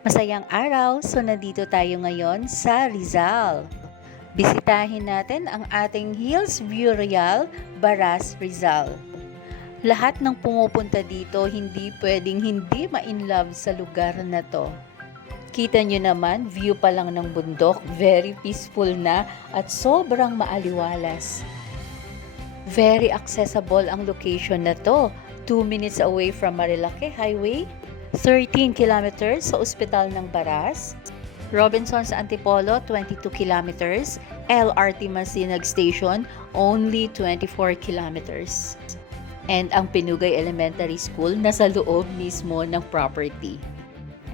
Masayang araw, so nandito tayo ngayon sa Rizal. Bisitahin natin ang ating Hills View Real, Baras, Rizal. Lahat ng pumupunta dito hindi pwedeng hindi ma-inlove sa lugar na to. Kita nyo naman, view pa lang ng bundok, very peaceful na at sobrang maaliwalas. Very accessible ang location na to. 2 minutes away from Marilake Highway, 13 kilometers sa Ospital ng Baras, Robinson's Antipolo 22 kilometers, LRT Masinag Station only 24 kilometers. And ang Pinugay Elementary School nasa loob mismo ng property.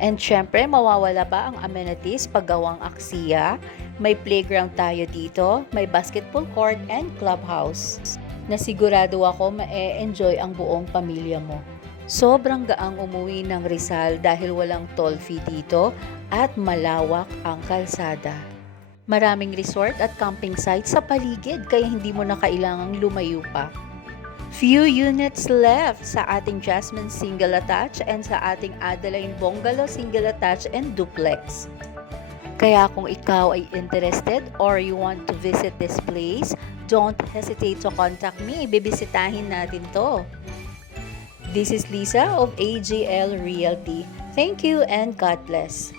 And syempre, mawawala ba ang amenities paggawang aksiya? May playground tayo dito, may basketball court and clubhouse. Na sigurado ako ma-enjoy ang buong pamilya mo. Sobrang gaang umuwi ng Rizal dahil walang toll fee dito at malawak ang kalsada. Maraming resort at camping sites sa paligid kaya hindi mo na kailangang lumayo pa. Few units left sa ating Jasmine Single Attach and sa ating Adeline Bungalow Single Attach and Duplex. Kaya kung ikaw ay interested or you want to visit this place, don't hesitate to contact me. Bibisitahin natin to. This is Lisa of AGL Realty. Thank you and God bless.